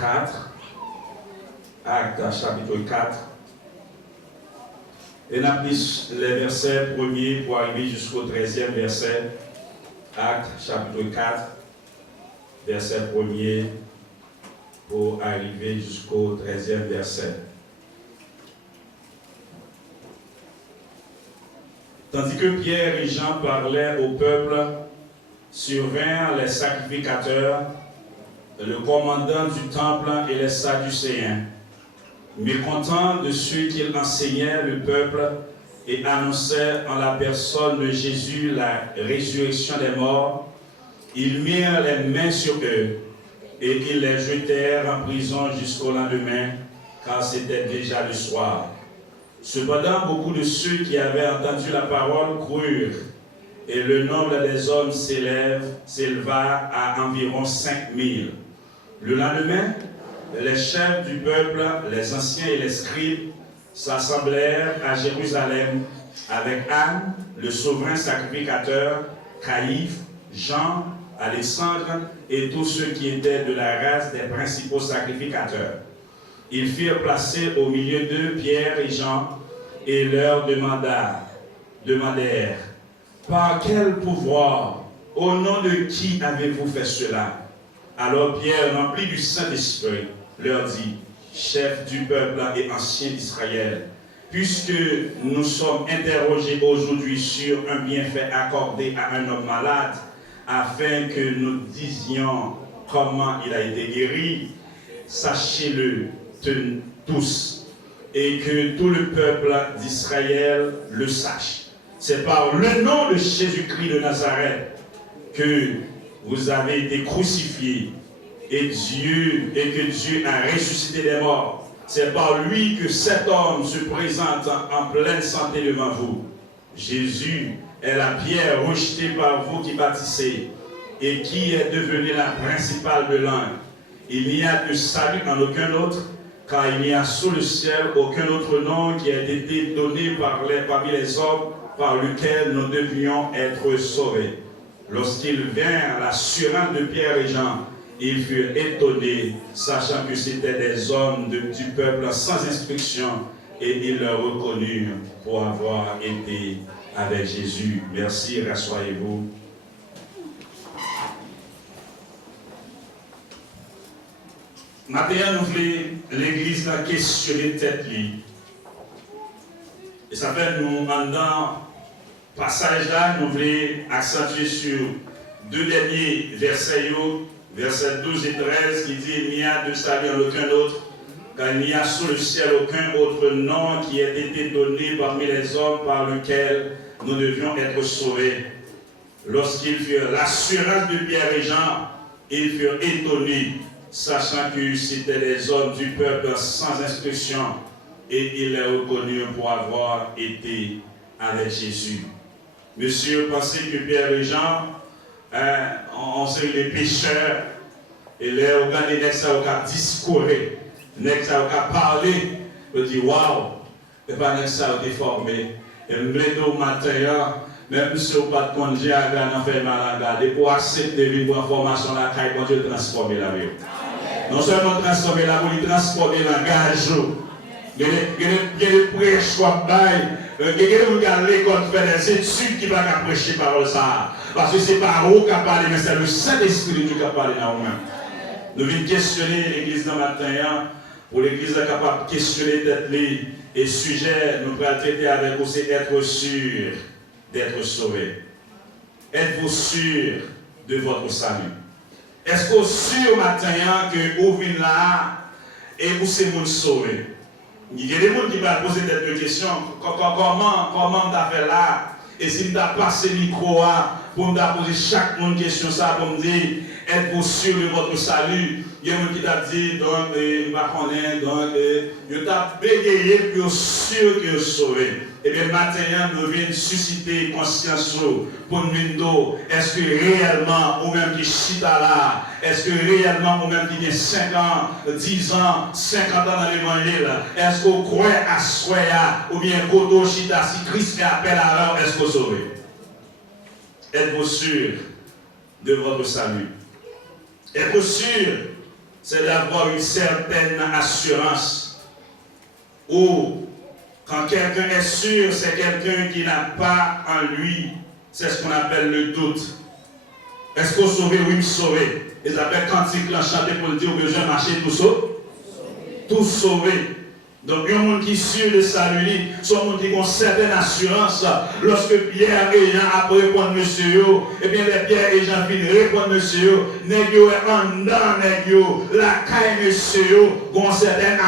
4. Actes chapitre 4. Et on a pris les versets premiers pour arriver jusqu'au 13e verset. Actes chapitre 4, verset 1er pour arriver jusqu'au 13e verset. Tandis que Pierre et Jean parlaient au peuple, survinrent les sacrificateurs, le commandant du temple et les sadducéens. Mécontents de ceux qui enseignaient le peuple et annonçaient en la personne de Jésus la résurrection des morts, ils mirent les mains sur eux et ils les jetèrent en prison jusqu'au lendemain, car c'était déjà le soir. Cependant, beaucoup de ceux qui avaient entendu la parole crurent, et le nombre des hommes s'éleva à environ 5000. Le lendemain, les chefs du peuple, les anciens et les scribes, s'assemblèrent à Jérusalem avec Anne, le souverain sacrificateur, Caïphe, Jean, Alexandre et tous ceux qui étaient de la race des principaux sacrificateurs. Ils firent placer au milieu d'eux Pierre et Jean et leur demandèrent, par quel pouvoir, au nom de qui avez-vous fait cela? Alors Pierre, rempli du Saint-Esprit, leur dit, chef du peuple et ancien d'Israël, puisque nous sommes interrogés aujourd'hui sur un bienfait accordé à un homme malade, afin que nous disions comment il a été guéri, sachez-le tous, et que tout le peuple d'Israël le sache. C'est par le nom de Jésus-Christ de Nazareth que vous avez été crucifiés et que Dieu a ressuscité des morts. C'est par lui que cet homme se présente en pleine santé devant vous. Jésus est la pierre rejetée par vous qui bâtissez et qui est devenue la principale de l'angle. Il n'y a de salut en aucun autre, car il n'y a sous le ciel aucun autre nom qui a été donné parmi les hommes par lequel nous devions être sauvés. Lorsqu'ils vinrent l'assurance de Pierre et Jean, ils furent étonnés, sachant que c'étaient des hommes du peuple sans instruction, et ils le reconnurent pour avoir été avec Jésus. Merci, rassoyez-vous. Maintenant, nous voulons l'église questionner tête libre. Et ça fait nous, pendant passage là, nous voulons accentuer sur deux derniers versets, versets 12 et 13, qui dit il n'y a de salut en aucun autre, car il n'y a sous le ciel aucun autre nom qui ait été donné parmi les hommes par lequel nous devions être sauvés. Lorsqu'ils firent l'assurance de Pierre et Jean, ils furent étonnés, sachant que c'étaient les hommes du peuple sans instruction, et ils les reconnurent pour avoir été avec Jésus. Monsieur, pensez que Pierre et Jean, on sait les pécheurs, et les regardez, les gens qui discourent, les gens qui parlent, ils disent waouh, et pas les gens qui sont formés. Et au matin, même si on n'a pas de congé à faire mal à regarder, pour accepter une information, la caille, quand Dieu transforme la vie. Non seulement transformer la vie, il transforme le langage. Il y a des prêches comme bail. Il y a des gens qui l'école fait des études qui vont prêcher par ça. Parce que ce n'est pas vous qui parlez, mais c'est le Saint-Esprit qui parle dans vous. Nous venons questionner l'église dans le matin. Pour l'église capable de questionner tête et sujet, nous allons traiter avec vous, c'est être sûr d'être sauvé. Êtes-vous sûr de votre salut? Est-ce que vous sûr matin que vous venez là et vous êtes sauvé? Il y a des gens qui vont poser des questions. Comment tu as fait là? Et si tu as passé le micro pour me poser chaque question ça pour me dire, êtes-vous sûr de votre salut? Il y a des gens qui t'ont dit, donc, il va connaître, donc, il t'a bégayé pour sûr que vous êtes sauvé. Et bien, maintenant, nous venons susciter conscience pour nous dire, est-ce que réellement, ou même qui chita là, est-ce que réellement, ou même qui a 5 ans, 10 ans, 50 ans dans l'évangile, est-ce qu'on croit à Soya, ou bien Kodo Chita, si Christ fait appel à l'heure, est-ce que vous sauvez? Êtes-vous sûr de votre salut? Êtes-vous sûr c'est d'avoir une certaine assurance. Ou quand quelqu'un est sûr, c'est quelqu'un qui n'a pas en lui, c'est ce qu'on appelle le doute. Est-ce qu'on sauvé? Oui, sauvé. Ils appellent cantique là, chanter pour dire que je marché tout sauvé. Tout sauvé. Donc, il y a un monde qui est sûr de salut, c'est un monde qui a une certaine assurance. Lorsque Pierre et Jean après répondre monsieur, et bien les Pierre et Jean finissent répondre monsieur, nèg yo est en dedans, nèg yo, la caille monsieur, ont une certaine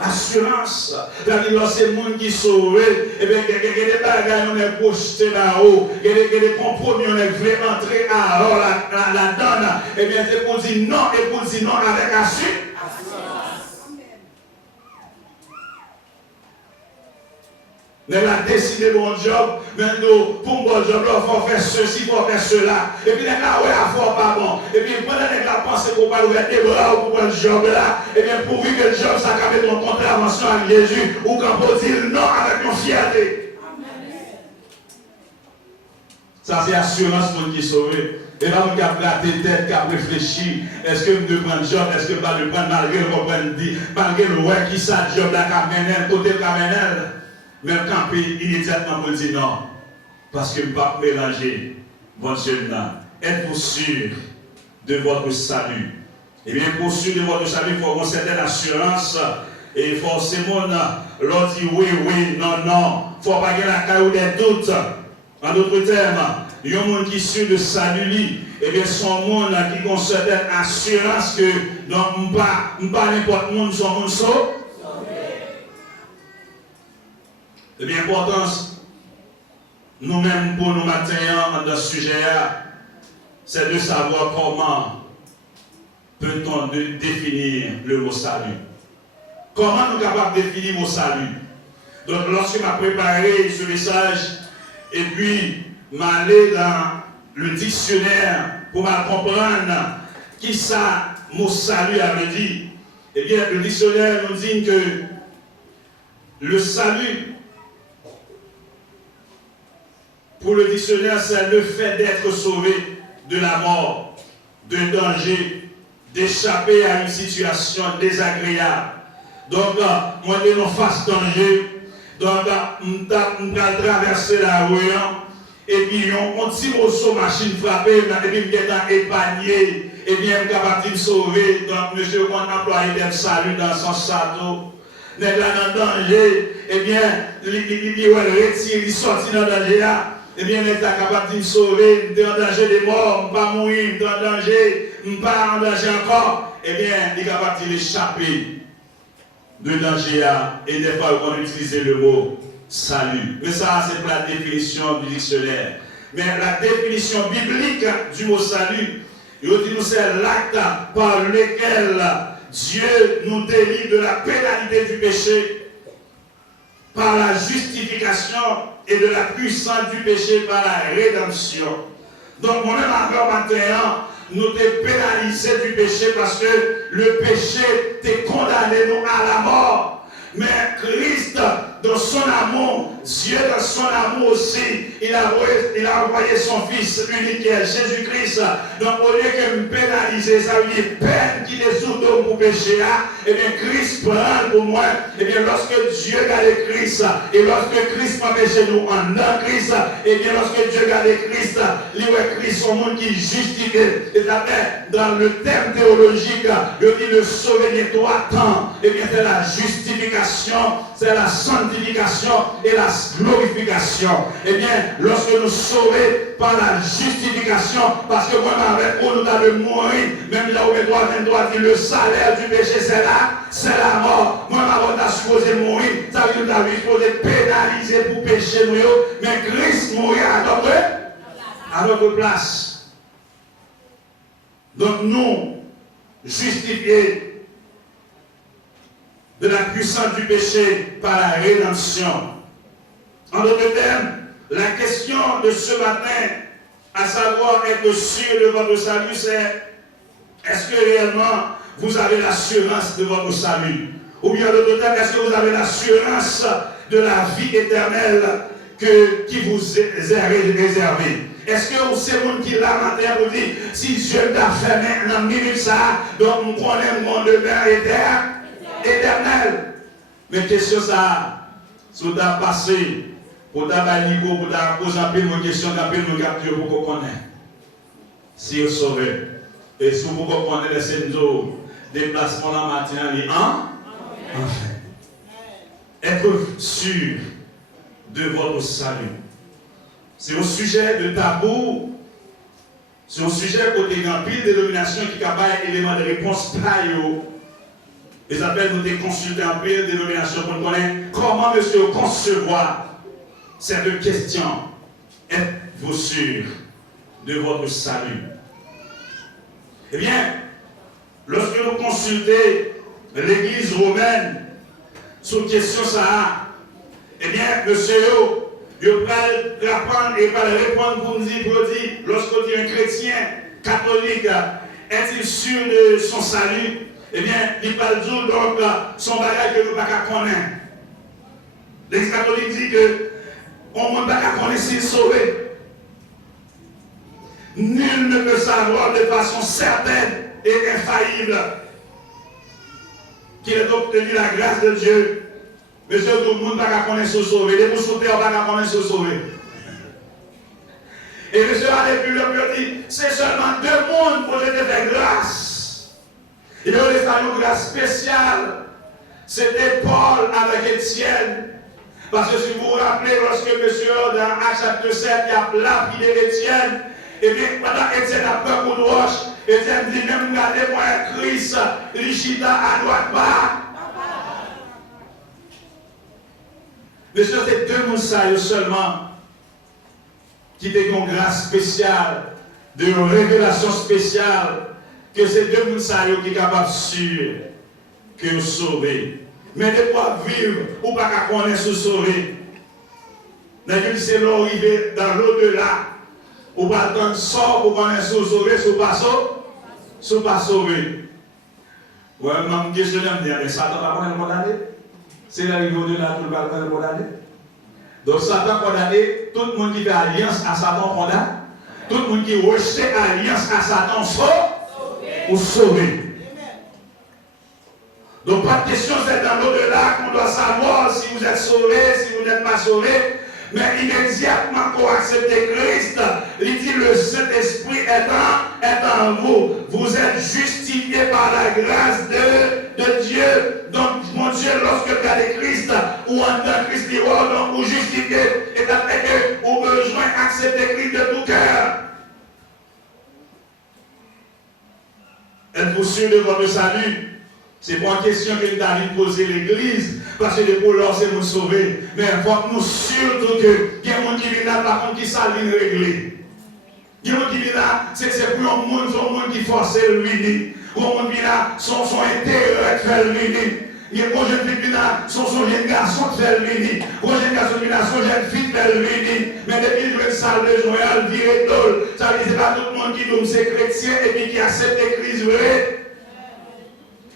assurance. C'est-à-dire, c'est le monde qui est sauvé, et bien, il y a des bagages qui sont projetés là-haut, il y a des compromis qui veulent entrer là-dedans, et bien, c'est pour dire non, et pour dire non avec assurance. Mais elle a décidé bon job, maintenant, pour un bon job, il faut faire ceci, il faut faire cela. Et puis, les gars, ouais, il faut pas bon. Et puis, pendant les gars pensent qu'on va ouvrir des bras pour prendre le job là, et bien, pourvu que le job, ça a fait ton contravention avec Jésus, ou qu'on peut dire non avec une fierté. Ça, c'est assurance pour qui est sauvé. Et là, on a gratté tête, qui a réfléchi. Est-ce que je dois prendre le job? Est-ce que je dois le prendre malgré le comprendre dit, malgré le ouais qui ça, le job là, Kamenel, côté Kamenel? Même camper immédiatement pour dire non. Parce que je ne peux pas mélanger votre jeune là. Êtes-vous sûr de votre salut? Et bien, pour sûr de votre salut, il faut avoir une certaine assurance. Et forcément, l'on dit oui, oui, non, non. Il ne faut pas qu'il y ait la caille ou des doutes. En d'autres termes, il y a un monde qui est sûr de salut. Et bien, son monde qui a une certaine assurance que non, pas n'importe monde, son monde sauve. De l'importance, nous-mêmes, pour nous maintenir dans ce sujet, c'est de savoir comment peut-on définir le mot salut. Comment nous sommes capables de définir le mot salut? Donc, lorsque je m'ai préparé ce message, et puis, m'aller dans le dictionnaire pour me comprendre qui ça, mot salut avait dit, eh bien, le dictionnaire nous dit que le salut, pour le dictionnaire, c'est le fait d'être sauvé de la mort, de danger, d'échapper à une situation désagréable. Donc, moi, je suis face danger. Donc, je vais traverser la rue. Et puis, on tire au saut, machine frappée, et puis, je suis épargné. Et bien, je suis capable de me sauver. Donc, monsieur, mon employé de salut dans son château. N'est là dans le danger. Eh bien, il retire, il sortit dans le danger là. Eh bien, il est capable de me sauver, de en danger de mort, je ne pas mourir, je en danger, je ne pas en danger encore. Eh bien, il est capable d'échapper de danger là. Et des fois, on utilise le mot salut. Mais ça, c'est pour la définition du dictionnaire. Mais la définition biblique du mot salut, il dit nous c'est l'acte par lequel Dieu nous délivre de la pénalité du péché par la justification et de la puissance du péché par la rédemption. Donc, moi-même, encore maintenant, nous t'es pénalisé du péché parce que le péché t'est condamné nous à la mort. Mais Christ, dans son amour, Dieu dans son amour aussi, il a envoyé son Fils unique, Jésus-Christ. Donc au lieu que me pénaliser, ça veut dire peine qui les soudomme pour pécher, et bien Christ prend pour moi. Et bien lorsque Dieu garde Christ, et lorsque Christ m'a péché nous en Christ, et bien lorsque Dieu garde Christ, il voit Christ, son monde qui justifie. Et ça fait dans le terme théologique, il dit le sauver de trois temps. Et bien c'est la justification, c'est la sanctification et la glorification. Eh bien, lorsque nous sauvons par la justification, parce que moi, avec vous, nous avons mourir, même là où le droit dit le salaire du péché, c'est la mort. Moi, on a supposé mourir, ça veut dire que nous avons supposé pénaliser pour pécher, mais Christ mourit à notre place. Donc, nous, justifiés de la puissance du péché par la rédemption. En d'autres termes, la question de ce matin, à savoir être sûr de votre salut, c'est est-ce que réellement vous avez l'assurance de votre salut? Ou bien en d'autres termes, est-ce que vous avez l'assurance de la vie éternelle qui vous est réservée? Est-ce que c'est le monde qui l'a matin pour dire, si Dieu t'a fait dans minute ça, donc on connaît mon demeure éternel. Mais question ça, si tu as passé, pour ta baligo, pour ta poser un peu de questions, un peu de capture pour qu'on connaisse. Si vous sauvez, et si vous connaissez les symptômes, déplacement la matinée, enfin. Être sûr de votre salut. C'est au sujet de tabou, c'est au sujet côté grand pile de dénomination qui a pas élément de réponse par eux. Ils appellent nous des consultants en pile de dénomination pour connaître comment monsieur concevoir cette question. Êtes-vous sûr de votre salut? Eh bien, lorsque nous consultons l'église romaine sur question ça, eh bien, monsieur, il va apprendre et va répondre pour nous dire, lorsqu'on dit un chrétien catholique, est-il sûr de son salut? Eh bien, il va dire donc son bagage que nous ne pouvons pas connaître. L'église catholique dit que on ne peut pas connaître s'il est sauvé. Nul ne peut savoir de façon certaine et infaillible qu'il a obtenu la grâce de Dieu. Monsieur, tout le monde ne peut pas connaître ce sauvé. Les moussous, on ne peut pas connaître ce sauvé. Et monsieur a depuis le dit, c'est seulement deux mondes pour te faire grâce. Il y a une grâce spéciale. C'était Paul avec Étienne. Parce que si vous vous rappelez, lorsque monsieur, dans Actes chapitre 7, il a lapidé Étienne, et bien, pendant Étienne a peur pour le roche, Étienne dit, même regardez-moi un Christ, Richita à droite pas. Monsieur, c'est deux moussailles seulement qui ont une grâce spéciale, de révélation spéciale, que ces deux moussailles qui sont capables de sûr que vous sauvez. Mais de quoi vivre ou pas qu'on connaître ce sauvé. C'est l'arrivée dans l'au-delà. Ou pas attendre sort pour connaître ce sauvé, ce pas sauvé. Ouais, je question de me dire, mais Satan va connaître le condamné. C'est l'arrivée au-delà, tout le monde connaît le condamné. Donc Satan condamné, tout le monde qui fait alliance à Satan condamné. Tout le monde qui rejette alliance à Satan ou sauvé. Donc, pas de question, c'est dans l'au-delà qu'on doit savoir si vous êtes sauvé, si vous n'êtes pas sauvé. Mais immédiatement qu'on accepte Christ, il dit le Saint-Esprit est en vous. Vous êtes justifiés par la grâce de Dieu. Donc, mon Dieu, lorsque vous regardez Christ, ou en tant que Christ, donc vous justifiez. Et après que vous avez besoin d'accepter Christ de tout cœur. Êtes-vous sûr de votre salut? C'est pas une question que nous avons posé l'église, parce que pour leur c'est nous sauver. Mais il faut que nous surtout que il y a des gens qui viennent là, par contre, qui savent régler. Il y a des gens qui viennent là, c'est pour un monde qui force le venir. Ou un monde qui vient là, son intérêt de faire le venir. Il y a des gens qui viennent là, son jeune garçon de faire le venir. Ou un jeune garçon qui vient là, son jeune fille de faire le venir. Mais depuis que je salle de Joël, virer d'ol, ça veut dire que c'est pas tout le monde qui nous c'est chrétien et puis qui accepte l'église vraie.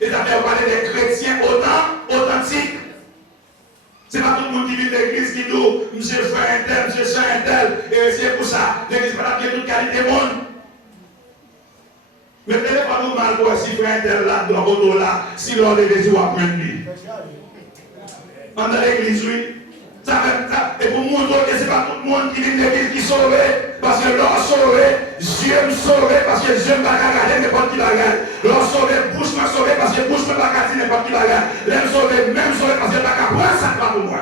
Et ça fait parler des chrétiens authentiques. Ce n'est pas tout le monde qui vit l'église qui dit, monsieur frère un tel, monsieur soeur un tel, et c'est pour ça, l'église n'est pas là, toute qualité monde. Mais ce n'est pas normal pour si frère un tel là, dans votre là, si l'on est des jours après lui. Dans l'église, oui. Et pour montrer que ce n'est pas tout le monde qui vit l'église qui est sauvé, parce que l'on est sauvé, Dieu me sauvé, parce que Dieu ne va pas regarder n'importe qui bagage. L'on sauvé, bouche m'a sauvé, parce que bouche ne va pas dire n'importe qui bagage. L'homme sauvé, même sauvé, parce que je ne va pas prendre ça pas pour moi.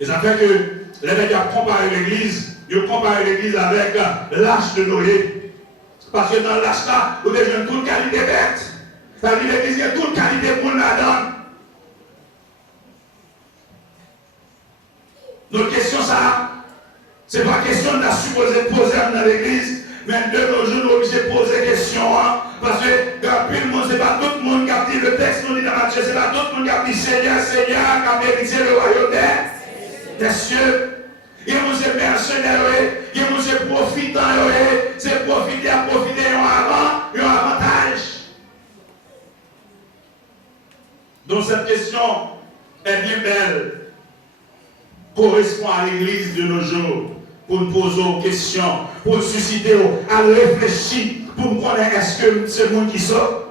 Et ça fait que les mecs ont comparé l'église, ils ont comparé l'église avec l'âge de Noé. Parce que dans l'âge là, vous avez toute qualité bête. Ça veut dire l'église, il y a toute qualité pour là-dedans. Notre question, ça, c'est pas question de la supposer poser dans l'église, mais de nos jours, nous sommes obligés de poser question, hein, parce que dans le monde, c'est pas tout le monde qui a dit le texte, nous dit dans Matthieu, c'est pas tout le monde qui a dit Seigneur, Seigneur, qui a mérité le royaume des cieux. Il y a des mercenaires, il y a des profitants, c'est profiter à profiter un avantage. Donc cette question est bien belle. correspond à l'église de nos jours. Pour nous poser aux questions, pour nous susciter à réfléchir, pour nous connaître est-ce que c'est le monde qui sauve?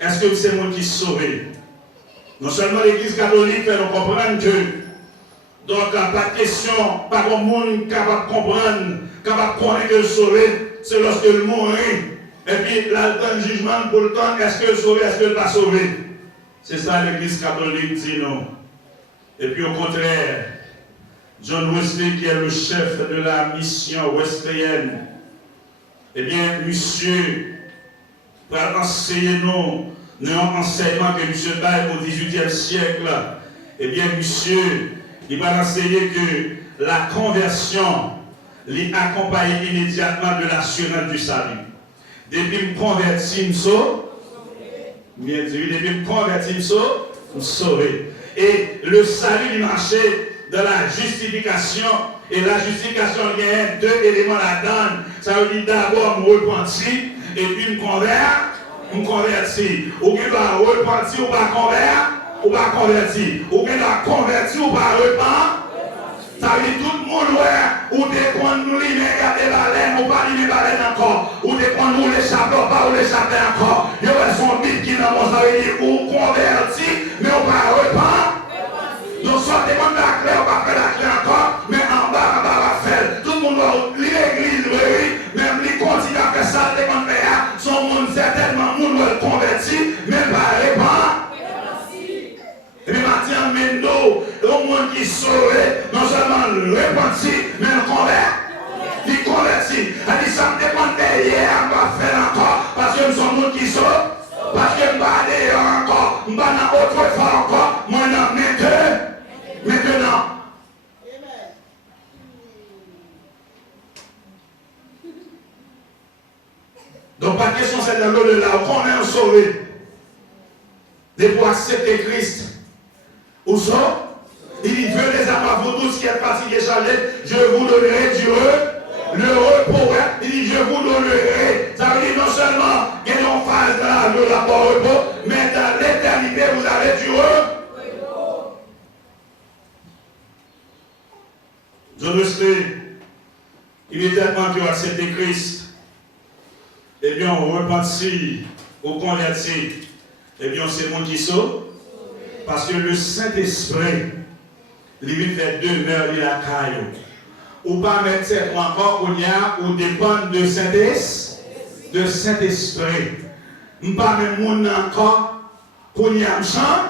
Est-ce que c'est le monde qui sauve? Non seulement l'église catholique fait nous comprendre que, donc, pas de question, pas de monde capable de comprendre, capable de connaître le sauver, c'est lorsque le monde et puis là, le jugement pour le temps, est-ce que le sauvé, est-ce que le pas sauvé? C'est ça l'église catholique dit non. Et puis au contraire, John Wesley, qui est le chef de la mission wesleyenne, eh bien, monsieur, va enseigner nous un enseignement que monsieur baille au XVIIIe siècle. Eh bien, monsieur, il va enseigner que la conversion l'est accompagnée immédiatement de l'assurance du salut. Depuis me convertir, je suis bien dit, depuis me convertir, je suis sauvé. Et le salut du marché de la justification, et la justification, il y a deux éléments là-dedans. Ça veut dire d'abord me repentir, et puis me convertir. Ou bien doit repentir ou pas convertir. Ou bien doit convertir ou pas repentir. Ça veut dire tout le monde, ou des qu'on nous lit, regarder baleine, ou pas lire baleine encore. Ou des qu'on nous l'échappe, ou pas l'échapper encore. Il y a son bit qui n'a pas, ça veut dire ou convertir, mais ou pas repentir. Donc, soit des gens de la clé, on va faire la clé encore, mais en bas, on va faire. Tout le monde va lire l'église, oui, même lui continue à faire ça, des gens de faire. Son monde, certainement, monde va convertir, mais pas répandre. Et puis, maintenant, maintenant, le monde qui sauve, non seulement le repentir, mais le convertir. Il convertit. Elle dit, ça me dépend derrière, on va faire encore, parce que nous sommes monde qui sauve. Parce que je ne vais pas aller encore, je ne vais pas dans autre fois encore, moi, non, maintenant. Donc, pas de question, c'est dans l'au-delà, qu'on est sauvé. Et pour accepter Christ, où ça? Il dit, Dieu les âmes à vous tous qui êtes fatigués, chargés, je vous donnerai du le repos. Il dit, je vous donnerai. Ça veut dire non seulement qu'il y a une phase de la repos, mais dans l'éternité, vous avez du repos. John Wesley, immédiatement qu'il a accepté Christ, eh bien, on repentit, on convertit, eh bien, c'est le monde qui sauve. Parce que le Saint-Esprit, lui fait demeure de la caille. Ou pas mettre cette encore qu'on y a, ou dépendre de Saint-Esprit. Nous pas même monde encore, qu'on y a un chant,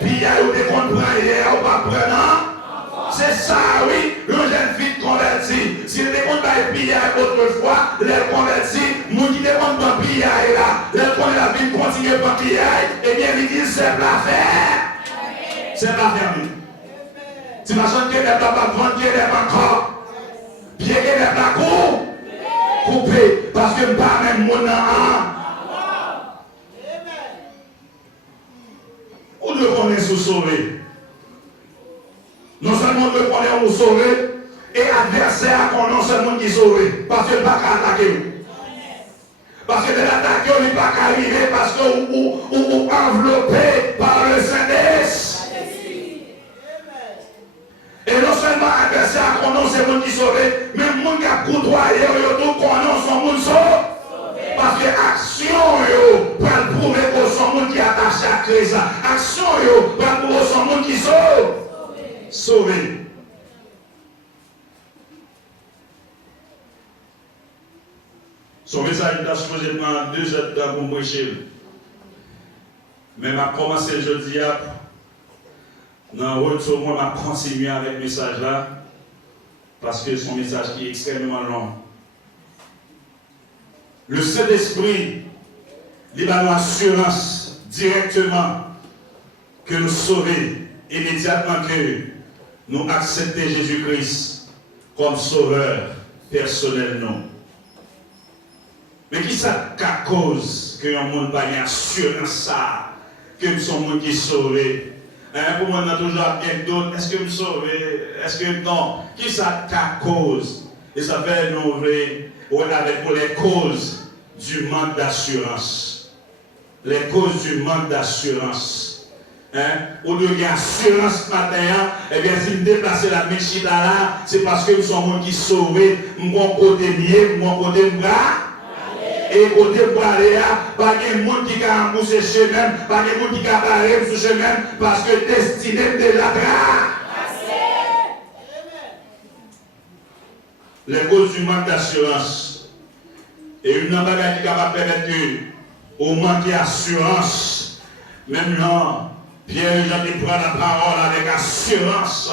puis il y a eu des comptes hier, ou pas prenant. C'est ça, oui, le jeune fille converti. S'il dépend de pillage autrefois, les convertis, nous qui dépendent de pillage là, les qu'on la vie continue par pillage, eh bien, ils disent c'est pas faire. C'est pas faire. Tu m'as que les pas prendre, que les pas encore, bien que les pas couper, parce que pas même mon âme. Où de connaître sous sauver? Non seulement le connaît ou sauver, et adversaire qu'on non seulement qui sauver, parce qu'il ne peut pas attaquer. Parce que de l'attaquer, il ne peut pas arriver, parce que vous enveloppé par le Saint-Esprit. Et non seulement adversaire qu'on non c'est monde qui sauver, mais le monde qui a côtoyé, qu'on non son monde sauve. Parce que action, pour prouver que son monde qui est attaché à Christ, action, pour prouver son monde qui sauve. Sauvé. Son message est supposé prendre 2 heures de temps pour prêcher. Mais je commencé jeudi à dans le retour, moi, je continue avec le message là, parce que son message qui est extrêmement long. Le Saint-Esprit, il a l'assurance directement que nous sauvons immédiatement que nous acceptons Jésus-Christ comme sauveur personnel, non. Mais qui ça qu'à cause que un monde pas une assurance ça, que nous sommes qui sauvés? Pour moi, on a toujours bien d'autres. Est-ce que nous sauvés? Est-ce que non? Qui ça qu'à cause? Et ça fait nous avec pour les causes du manque d'assurance. Les causes du manque d'assurance. Ou de gagner assurance matin, eh bien, si vous déplacez la méchita là, c'est parce que nous sommes gens qui sauvés, nous sommes côté lié, nous sommes côté bras. Et côté bras, pas de monde qui a embouché chemin, pas de monde qui a barré sur chemin, parce que destiné de la grâce. Les causes du manque d'assurance. Et une bagage qui est capable de permettre au manque d'assurance, même là, Pierre et Jean qui prennent la parole avec assurance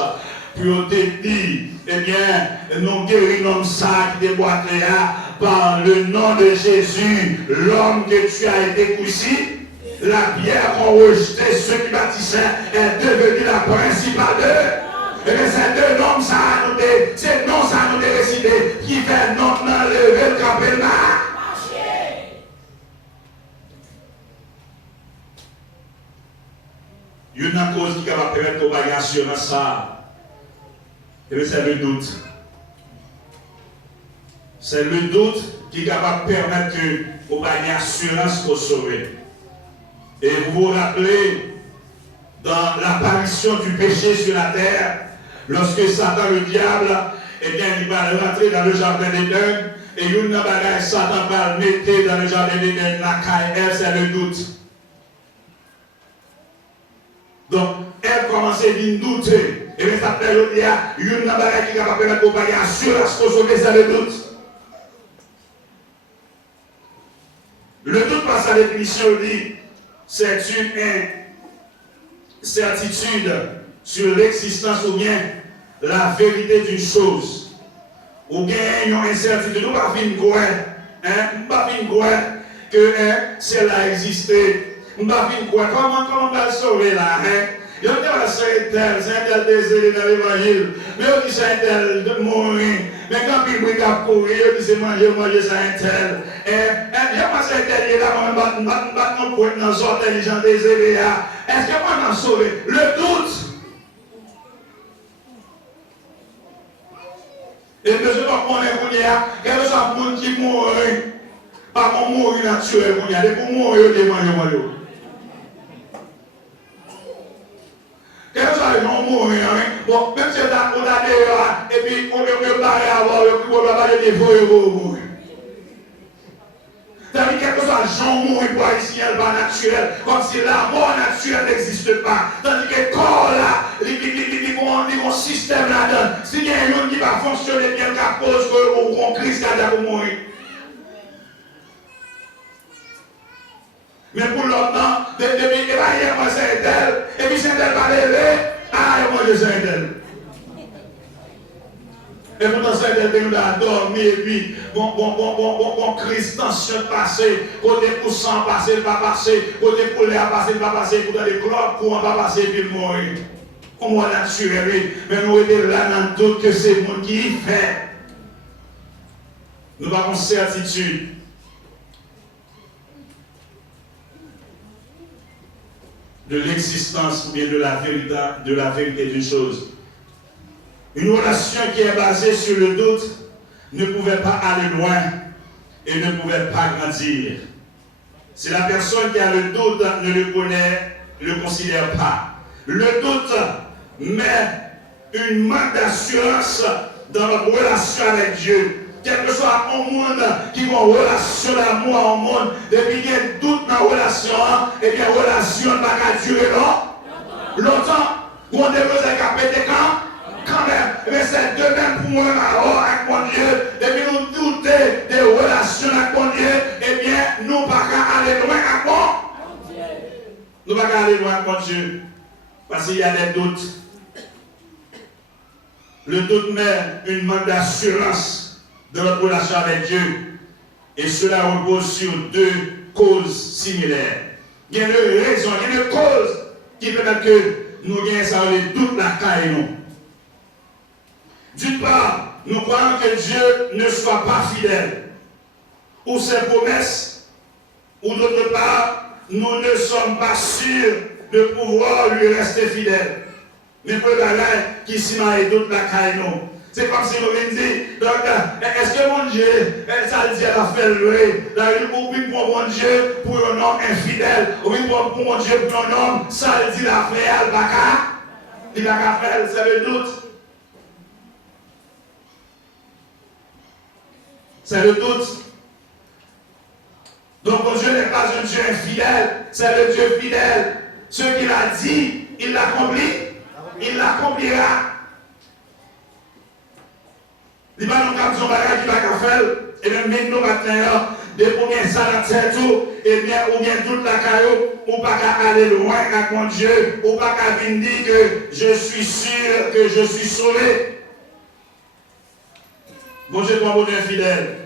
pour te dire, eh bien, nous guérissons ça qui déboîte là par le nom de Jésus, l'homme que tu as été couché. La pierre qu'on rejetait, ceux qui bâtissaient, est devenue la principale d'eux. Et bien, ces deux noms, ça a noté, ces noms, ça a noté décidé, qui fait non lever le campement. Il y a une cause qui va permettre de gagner assurance ça. Et c'est le doute. C'est le doute qui est capable de permettre de gagner assurance pour sauver. Et vous vous rappelez, dans l'apparition du péché sur la terre, lorsque Satan, le diable, eh bien, il va rentrer dans le jardin d'Éden, et une bagaille, Satan va le mettre dans le jardin d'Éden, la caille, c'est le doute. Donc, elle commençait à douter. Et bien, ça période, il y a une bagaille qui va permettre de gagner assurance pour sauver, c'est le doute. Le doute, par sa définition, dit, c'est une certitude sur l'existence ou bien la vérité d'une chose. Ou bien une incertitude, nous ne pouvons pas croire que celle-là existait. Nous ne pouvons pas croire comment on va sauver là. Il y a un tel désolé dans l'évangile, mais il dit c'est un tel de mourir. Mais quand il brille à courir, il dit c'est manger, c'est un tel. Il y a un tel, il est là, on va nous prendre dans sorte les gens désolés. Est-ce que moi, on a sauvé? Le doute. Et je ne sais pas comment on est, quel est ce monde qui mourit, pas qu'on mourit naturel, et pour mourir, il manger. Quel est ce qu'on mourit, bon, même si on a dehors, et puis on peut parler avant, et puis on va parler des fois, il va mourir. C'est-à-dire quelque chose à Jean mourir pour haïtien, pas naturel, comme si la mort naturelle n'existe pas. Tandis que le corps là, il y a un système là-dedans. S'il y a un monde qui va fonctionner bien, qu'à cause qu'on crise pour mourir. Mais pour l'autre, depuis qu'il va y avoir c'est tel, et puis c'est tel va lever, moi je sais tel. Et pourtant, c'est nous a dormi, et puis, bon, Christ, tension passé, côté pour sang passé, il va passer, côté pour l'air passé, il va passer, côté les clubs, pour va passer, puis il mourir. On va naturel, mais nous sommes là dans tout que c'est le monde qui fait. Nous avons certitude. De l'existence ou bien de la vérité d'une chose. Une relation qui est basée sur le doute ne pouvait pas aller loin et ne pouvait pas grandir. Si la personne qui a le doute ne le connaît, ne le considère pas. Le doute met une manque d'assurance dans notre relation avec Dieu. Quel que soit un monde qui a une relation d'amour au monde, depuis qu'il y a doute dans la relation, et bien la relation ne va pas durer longtemps. On devrait péter quand même. Mais c'est de même pour moi avec mon Dieu. Depuis nous douter des relations avec mon Dieu, eh bien nous ne pouvons pas aller loin avec mon Dieu. Nous ne pouvons pas aller loin avec mon Dieu. Parce qu'il y a des doutes. Le doute met une manque d'assurance dans notre relation avec Dieu. Et cela repose sur deux causes similaires. Il y a une raison, il y a une cause qui permet que nous ayons ça, les doutes la caille nous. D'une part, nous croyons que Dieu ne soit pas fidèle ou ses promesses, ou d'autre part, nous ne sommes pas sûrs de pouvoir lui rester fidèles. Mais pour la qui s'y m'a et d'autres la caille nous. C'est comme si nous venons dire, donc, est-ce que mon bon Dieu, ça dit elle a fait louer. Ou bien pour bon Dieu, pour un homme infidèle. Ou bien pour bon Dieu, pour un homme, ça dit la fait, elle va il va faire, c'est le doute. C'est le doute. Donc, mon Dieu n'est pas un Dieu infidèle, c'est le Dieu fidèle. Ce qu'il a dit, il l'accomplit, il l'accomplira. Il va nous faire son bagage qui va faire, et même nous maintenant, des premiers salades, tout, et bien, ou bien toute la caillou, ou pas qu'à aller loin avec mon Dieu, ou pas qu'à venir dire que je suis sûr que je suis sauvé. Bon Dieu, mon Dieu fidèle.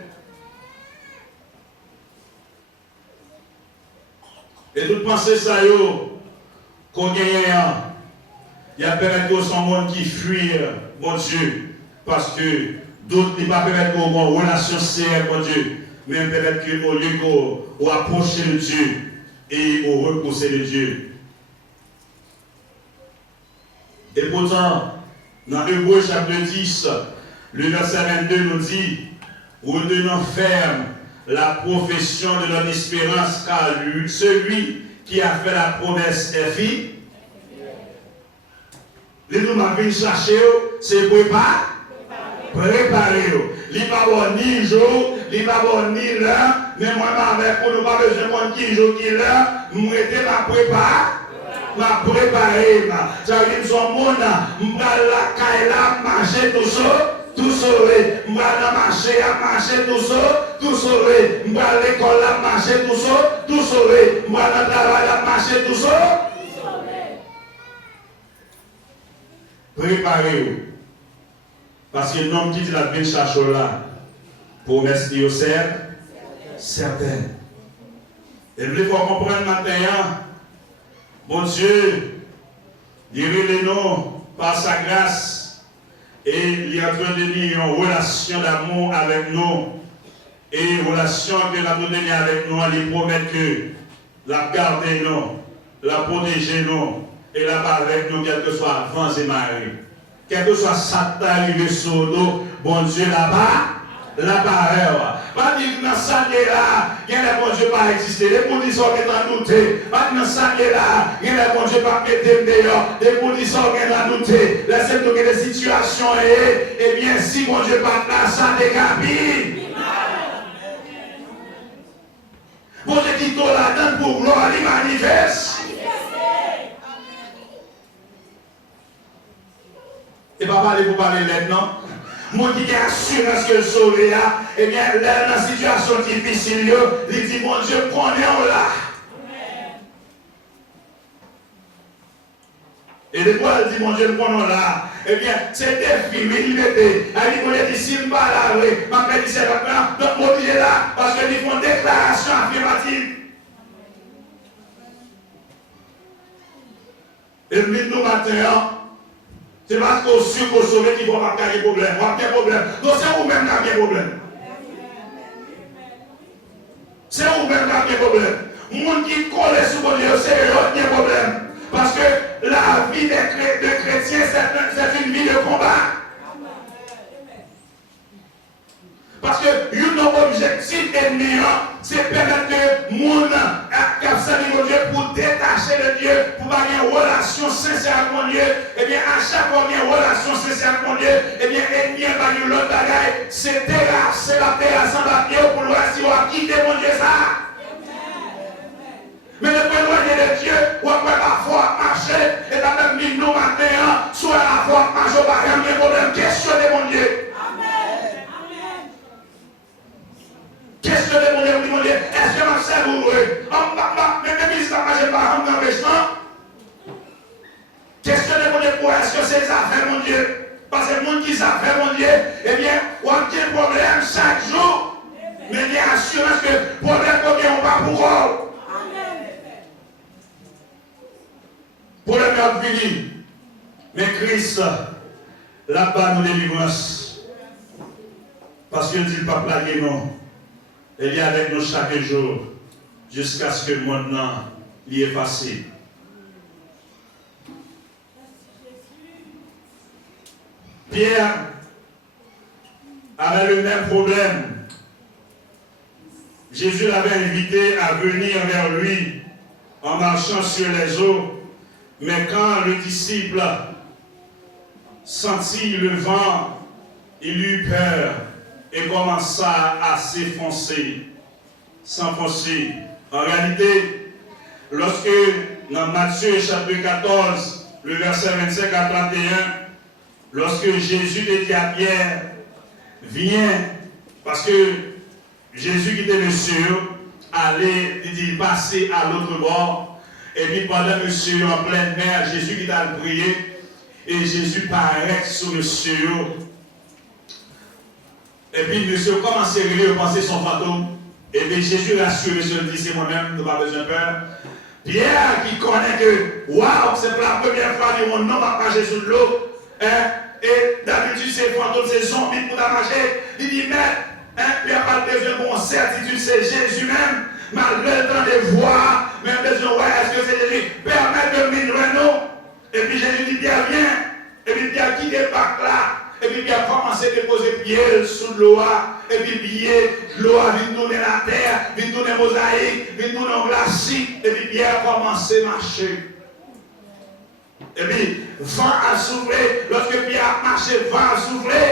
Et toute pensée, ça y est, qu'on gagne, il y a peut-être son monde qui fuit, mon Dieu, parce que d'autres ne pas permettre qu'on ait une relation sérieuse, mon Dieu, mais peut-être qu'au lieu qu'on approche de Dieu et on repousser de Dieu. Et pourtant, dans Hébreux chapitre 10, le verset 22 nous dit, retenons ferme la profession de notre espérance, car celui qui a fait la promesse est fidèle. Les gens qui viennent chercher, c'est préparer. Il n'y a pas ni jour, il n'y a pas ni l'heure, mais moi, avec nous, pas besoin de qui jour, qui l'heure, nous étions ma préparer. Ça veut dire que son monde, je vais la caille marcher tout ça. Tout sauvé, je vais marcher tout ça, tout sauvé, je vais à l'école marcher tout ça, tout sauvé, je vais à travail marcher tout ça. Préparez-vous. Parce que l'homme qui dit la vie cherche là, promesse qui est certaine. Et vous faut comprendre maintenant, mon Dieu, direz-le-nous par sa grâce. Et il est en train de dire une relation d'amour avec nous. Et une relation que la donner avec nous, elle promet que la garder nous, la protéger nous, et la part avec nous, quel que soit vents et marées. Quel que soit Satan arrivé sur nous, bon Dieu là-bas, là-bas. Pas dire que dans ce là, il y a bon Dieu pas exister. Les conditions qui sont en douter. Pas dire que dans ce là, il y a bon Dieu pas mettre dehors. Les conditions qui sont en douter. Laissez-nous que les situations et bien si bon Dieu pas là, ça dégabille. Bon Dieu qui est là-dedans pour gloire, il manifeste. Et pas parler pour parler maintenant. Moi qui ai assurance que le sauvé, eh bien, là, dans une situation difficile, il dit, mon Dieu, prenez-en là. Et des fois, il dit, mon Dieu, prenez-en là. Eh bien, c'est défi, il était. Il dit, mon Dieu, s'il ne va là, oui, ma mère dit, c'est pas donc, mon Dieu là, parce qu'ils font une déclaration affirmative. Et nous, maintenant, c'est parce qu'on suit qu'on sauve qu'il ne faut pas faire des problèmes. On a des problèmes. Donc c'est vous-même qui avez des problèmes. C'est vous-même qui avez des problèmes. Les gens qui collent sur mon Dieu, c'est eux qui ont des problèmes. Parce que la vie de chrétien, c'est une vie de combat. Parce que notre objectif ennemi, c'est permettre que les gens qui ont servi mon Dieu pour détacher de Dieu, pour avoir une relation sincère avec mon Dieu. Eh bien, à chaque fois qu'il y a une relation sincère avec mon Dieu, eh bien, l'ennemi va dire l'autre bagaille, c'est terrasse, c'est la terrasse en papier pour le reste, il va quitter mon Dieu ça. Mais le point de Dieu, on va parfois marcher, et la même ligne nous maintenant, soit la foi marche, on va rien de problème, questionner mon Dieu. Questionnez mon Dieu, est-ce que ma sœur vous même si ça ne marche pas en empêchement, questionnez mon Dieu pour est-ce que c'est ça fait mon Dieu? Parce que le monde qui ça fait mon Dieu, eh bien, on a un problème chaque jour, mais il y a assurance que le problème combien on va pour eux. Problème est fini. Mais Christ, là-bas nous délivrance. Parce que dit le peuple là, non. Elle est avec nous chaque jour, jusqu'à ce que le monde y est effacé. Pierre avait le même problème. Jésus l'avait invité à venir vers lui en marchant sur les eaux. Mais quand le disciple sentit le vent, il eut peur et commença à s'enfoncer. En réalité, lorsque dans Matthieu chapitre 14, le verset 25 à 31, lorsque Jésus dit à Pierre, viens, parce que Jésus qui était monsieur, allait, il passer à l'autre bord, et puis pendant monsieur en pleine mer, Jésus qui t'a prié, et Jésus paraît sur monsieur, et puis monsieur commence à penser son fantôme, et puis Jésus rassure monsieur, dit c'est moi-même, tu n'as pas besoin de peur. Pierre qui connaît que, waouh, c'est pour la première fois que mon nom va marcher sous l'eau, et d'habitude c'est fantôme, c'est zombie pour marcher, il dit mais, Pierre n'a pas besoin de mon certitude, c'est Jésus même, malgré le temps de voir, même besoin, ouais, est-ce que c'est Jésus, permet de m'ignorer, non? Et puis Jésus dit, Pierre, viens, et puis Pierre quitte le bac là, et puis Pierre commence à déposer pied sous l'eau, et puis pied, l'eau vient tourner la terre, vient tourner mosaïque, vient tourner en glacis, et puis Pierre commence à marcher. Et puis, vent a soufflé, lorsque Pierre a marché, vent a soufflé,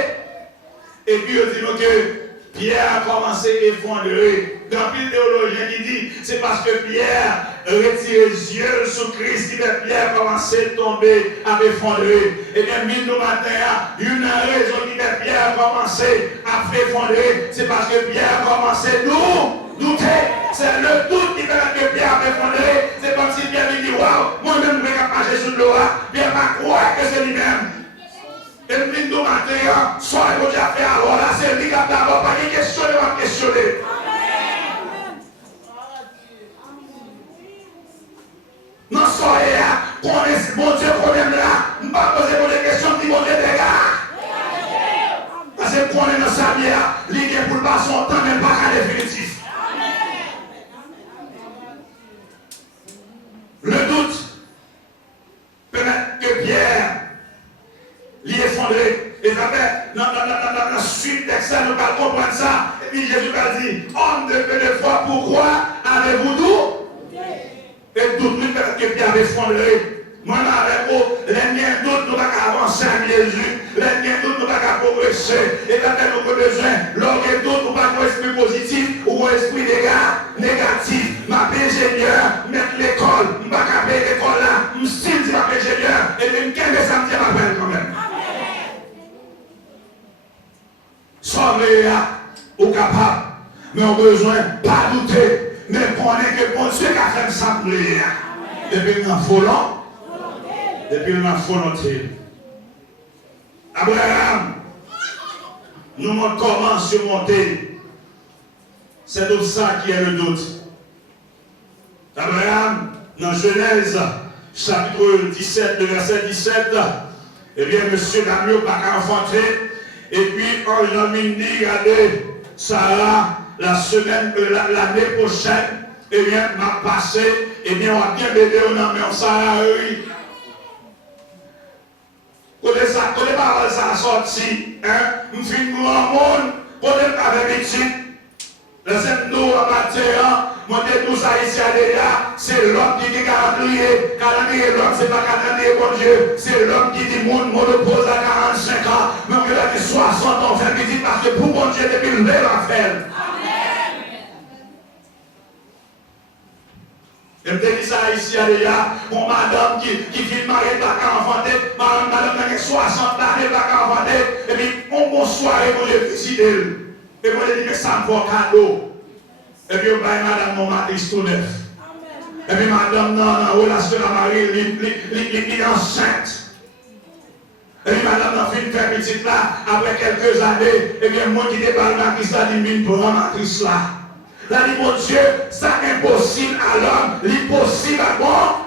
et puis il dit que Pierre a commencé à effondrer. Dans le théologien qui dit, c'est parce que Pierre retire les yeux sur Christ, que Pierre a commencé à tomber, à effondrer. Et bien, nous matin, une raison qui fait Pierre a commencé à effondrer, c'est parce que Pierre a commencé à nous douter. C'est le doute qui fait que Pierre a effondré. C'est comme si Pierre lui dit, waouh, moi-même, je vais marcher sur l'eau. Pierre va croire que c'est lui-même. Et puis, nous matin, soit le Dieu a fait alors là, c'est lui qui a d'abord pas de questions, il va questionner. Non, soyez connaissez mon Dieu problème là, je ne vais pas poser des questions qui vont des dégâts. Parce que qu'on est dans sa vie, l'idée pour pas son temps, mais pas qu'à définitif. Le doute permet que Pierre l'y effondré. Et dans la suite d'Excel, nous allons comprendre ça. Et puis Jésus a dit, homme de peu de foi, pourquoi avez-vous tout? Et tout le monde que Pierre avait effondré. Moi, avec vous, les miens d'autres, nous n'avons pas avancer à Jésus. Les miens d'autres, nous n'avons pas progresser. Et quand nous avons besoin, l'orgue d'autres, nous n'avons pas esprit positif ou esprit négatif. Ma ingénieur, mettre l'école, je ne vais pas payer l'école là, je style de ma ingénieur. Et puis, quel est ça me m'appelle quand même? Soyez ou capable, mais on a besoin de ne pas douter. Mais connaît que bon Dieu qui a fait ça pour lui. Et puis il a volant. Et puis il a volonté. Abraham, nous montrons comment surmonter. C'est tout ça qui est le doute. Abraham, dans Genèse, chapitre 17, le verset 17, eh bien, monsieur Damio n'a pas enfanté. Et puis, quand Jean-Mine dit, regardez, Sarah, l'année prochaine, eh bien, m'a passé, eh bien, on va bien bébé, on a mis en Sarah, oui. Quand les paroles sont sorties, hein, nous finissons grand monde, quand les paroles sont les nous en matière, moi, tout ça ici à déjà, c'est l'homme qui dit calendrier, l'homme, c'est pas calendrier, bon Dieu, c'est l'homme qui dit, mon pose à 45 ans, même que là, 60 ans, fait petit, parce que pour bon Dieu, depuis le lait, va faire. Je me dis ça ici déjà, mon madame qui vit mariée, pas qu'à enfanter, madame qui a 60 ans, pas qu'à enfanter, et puis, on bon soirée, moi, je décide, et moi, je dis que ça me fait cadeau. Et puis, on va madame, mon mari, tout neuf. Et puis, madame, dans la relation à Marie, elle est enceinte. Et puis, madame, dans le fait petite là, après quelques années, et bien, moi qui débarque la Christ, là, dit, mine pour ma Christ là. Là, dit, mon Dieu, ça impossible à l'homme, l'impossible à moi.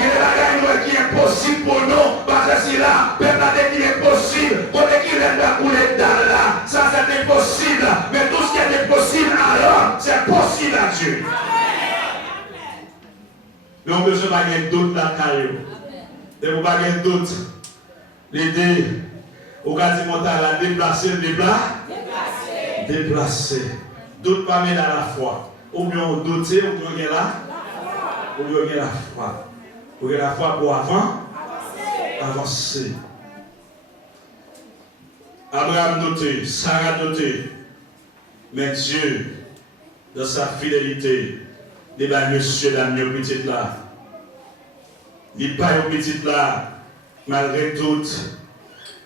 Il y a des bagages qui est impossible pour nous, parce que si là, peuple a dit qu'il est possible, pour qu'il aide à couler dans là, ça c'est impossible, mais tout ce qui est impossible à l'homme, c'est possible à Dieu. Mais on a besoin de doute là, caillou. Et vous n'avez pas de doute. L'idée, Ou quand dit mental à déplacer, déplacer. D'autres pas mettre à la foi. Ou bien on doté, ou bien on là. Ou bien on la foi. Ou bien la foi pour avancer. Abraham noté, Sarah noté. Mais Dieu, dans sa fidélité, il va monsieur l'agneau petit là. Il pas au petit là, malgré tout.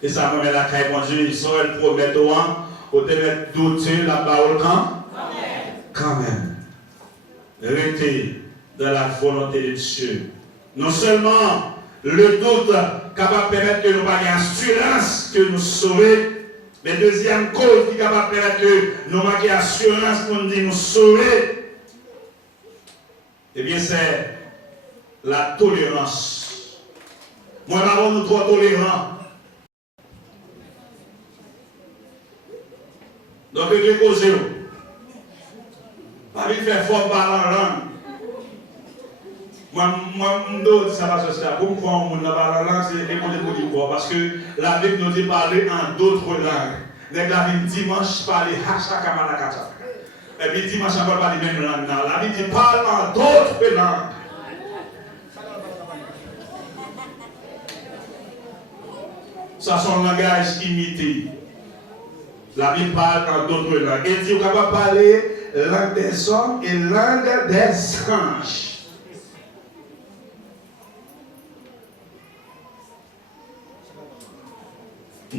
Et ça me met la caille pour Dieu, ils sont le promet au an, au te mettre douter la parole quand même. Restez dans la volonté de Dieu. Non seulement le doute capable de permettre que nous n'ayons pas assurance que nous sauvons, mais deuxième cause qui est capable de permettre que nous ayons assurance pour nous dire nous sauver, eh bien c'est la tolérance. Moi, je nous trop tolérants. Donc, je vais poser. Pas vite faire fort par la langue. Moi, je dis ça parce que c'est pour me voir on n'a pas la langue, c'est écouter pour dire parce que la Bible nous dit parler en d'autres langues. Donc, la Bible dimanche parler hachakamalakata. Et puis dimanche on va parler même langue. La Bible dit parle en d'autres langues. Ça c'est un langage imité. La Bible parle en d'autres langues. Et dit qu'on va parler langue des hommes et langue des anges.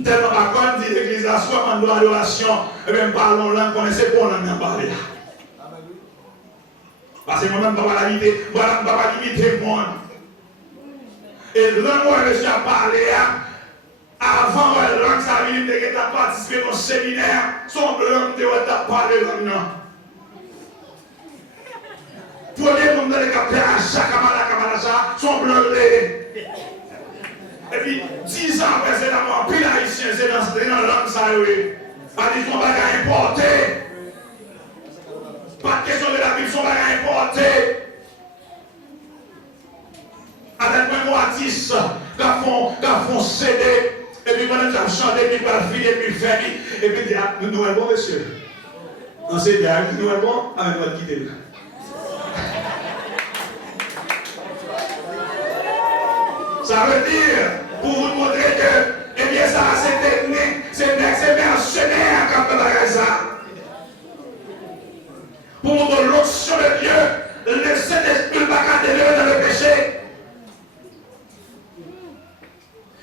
Tellement à dit l'église à soi, en adoration, et même parlons langue, connaissez pas langue en parler. Parce que moi-même, je ne vais pas limiter le monde. Et langue où je suis à parler, avant la langue, ça vient de participer au séminaire, son blanc de parler langue. Pour les gens qui ont à chaque camarade, son blanc de. Et puis, 10 ans après, c'est d'abord, puis haïtien, c'est dans la langue, ça, oui. Pas dit son bagage importé. Pas de question de la Bible, son bagage importé. Avec moi, artiste, qui font CD, et puis, quand ils ont chanté, puis, par fille, et puis, famille, et puis, dit, ah, nous sommes bons, monsieur. On s'est dit, nous sommes bons, avec notre quitter. Ça veut dire, pour vous montrer que, eh bien, ça, c'est technique, c'est mercenaire quand on fait ça. Pour montrer l'onction de Dieu, le Saint-Esprit ne va pas délivrer dans le péché.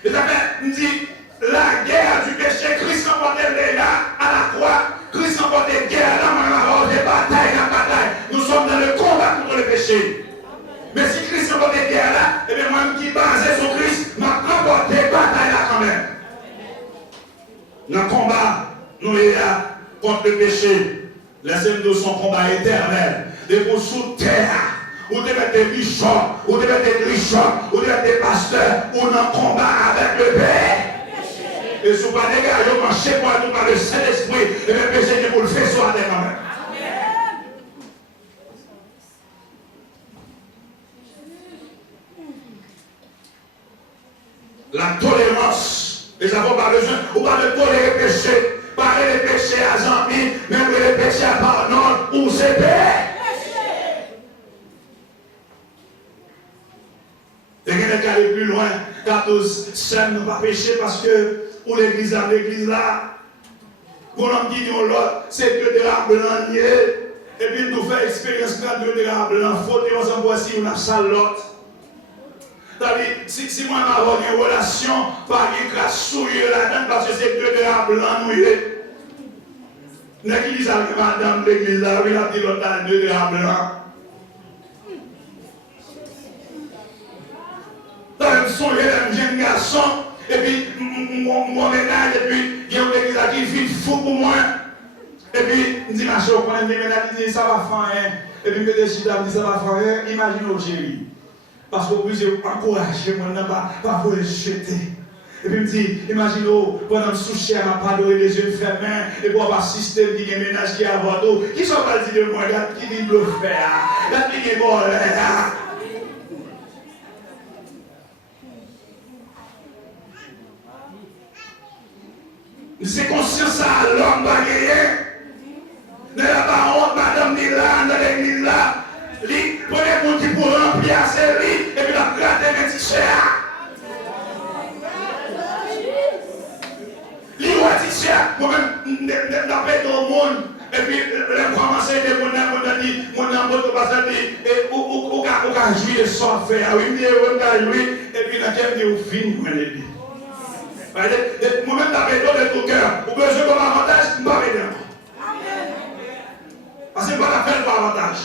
Et ça fait, il dit, la guerre du péché, Christ emportait là, à la croix, Christ emportait guerre, là, des batailles, la bataille. Nous sommes dans le combat contre le péché. Mais si Christ emporte des guerres là, et bien moi qui basé sur Christ, m'a emporté bataille là quand même. Dans le combat, nous sommes là contre le péché. Laissez-nous son combat éternel. Et pour sous terre, ou de mettre des bishops, ou de mettre des bishops, ou de mettre des pasteurs, ou dans le combat avec le Père. Et si vous ne pas dégager, vous marchez pour nous par le Saint-Esprit, et le péché que vous le faites soit quand même. La tolérance. Les avons pas besoin, ou pas de tolérer le péché. Parler les péchés à Zambi, même les péchés à pardon, ou c'est péché. Et quelqu'un qui aller plus loin, 14 scènes ne pas pécher parce que, ou l'église là, pour l'homme qui dit l'autre, c'est que des draps blancs liés, et puis nous faisons expérience quand deux draps blancs, faut dire ensemble voici, on a salotte. Si moi j'ai une relation, pas une crasse souillée là-dedans, parce que c'est deux draps blancs mouillés. N'est-ce qu'il dit ça que madame de l'église là, il a dit l'autre là, deux draps blancs. Dans le son, il y a un jeune garçon, et puis mon ménage, et puis il y a une église qui vit fou pour moi. Et puis, il dit, ma chère, quand il dit, ça va faire, et puis, il me dit, ça va faire, imagine au chéri. Parce que vous avez encouragé, moi, pas vous le jeter. Et puis il me dit, imagine, pendant sous cher, on pas adoré les yeux fermés, et pour avoir assisté, il y a un ménage qui a avorté. Qui sont pas dit de moi, il y a qui dit le faire, il y a qui dit bon, là. C'est conscience ça, l'homme va gagner. Ne la pas honte, madame ni là, dans l'église là. Prenez mon petit pour remplir ses lits et puis la gratter mes t-shirts. Les t-shirts, moi-même, n'a pas dans le monde. Et puis, les commencer de mon dit, mon amour, ou qu'à jouer sans faire. Oui, on a joué, et puis la tête de fin, moi-même, n'a pas de tout cœur. Ou besoin comme avantage, je ne vais pas aider. Parce que je ne vais pas faire pour avantage.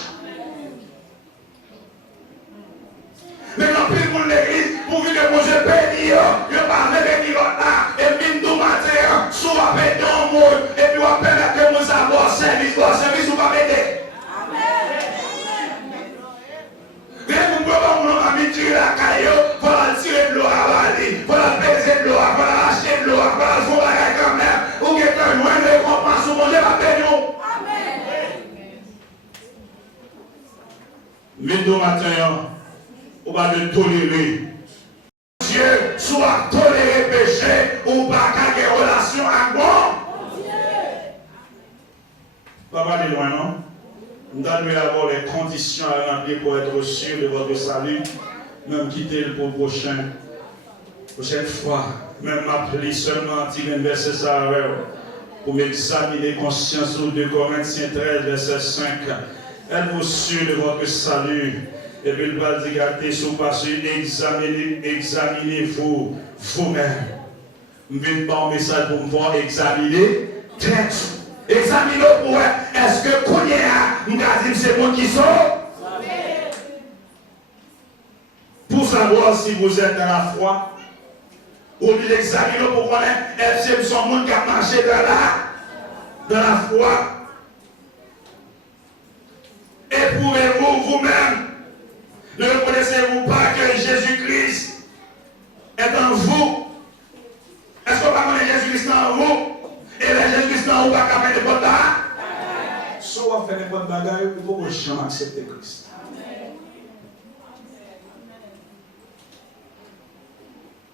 Mais non plus pour l'église, pour vivre que je bénis, je parle de là, et puis nous matin, soit avec ton monde, et puis on permet que nous avons service ou pas m'aider. Mais vous pouvez pas nous habituer la caillou, pour la tirer de l'eau à Bali, pour la baiser de l'eau, pour la acheter de l'eau, pour la faire la quand même, ou que tu as une récompense, ou manger la béni. Mais nous matin, on va le tolérer. Dieu soit toléré péché ou pas qu'à relation avec moi. Pas aller loin, non? Nous devons avoir les conditions à remplir pour être sûr de votre salut, même quitter le pour prochaine fois, même m'appeler seulement un verset ça pour m'examiner conscience ou 2 Corinthiens 13, verset 5. Êtes-vous sûr de votre salut? Et puis il va dire, gardez sur parce examinez-vous vous-même. Je vais pas un message pour me voir examiner. Examinez pour est-ce que qu'on est c'est moi qui sont? Pour savoir si vous êtes dans la foi. Ou bien examinez pour connaître est-ce que son monde qui a marché dans la foi. Éprouvez-vous vous-même. Ne reconnaissez-vous pas que Jésus-Christ est en vous? Est-ce qu'on va connaître Jésus-Christ en vous? Et le Jésus-Christ en vous va faire des bonnes bagages? Soit faire des bonnes bagages, il faut que je accepte Christ.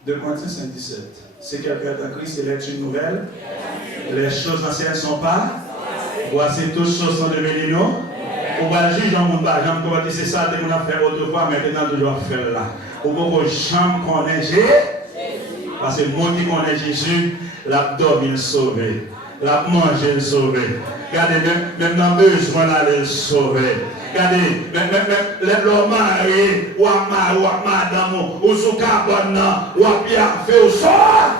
2 Corinthiens 5:17. C'est quelqu'un de Christ, il est une nouvelle. Les choses anciennes ne sont pas. Voici toutes choses sont devenues nous. On va juger dans mon bas, j'aime comment c'est ça, de mon affaire autrefois, maintenant toujours faire là. Au bout de j'aime connaître Jésus, parce que moi qui connais Jésus, l'abdomen il sauvé, la manger il sauvé. Regardez, même dans le besoin là, il sauvé. Regardez, même le mari, ou à madame, ou sous cabane, ou à bien fait au sort.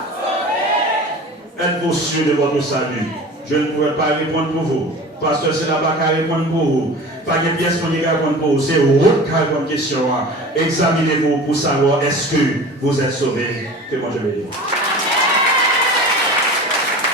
Êtes-vous sûr de votre salut? Je ne pourrais pas répondre pour vous. Pasteur, c'est là-bas qui répond pour vous. Pas de pièce pour répondre pour vous. C'est votre qui répond question. Examinez-vous pour savoir est-ce que vous êtes sauvés. Que moi je vais dire.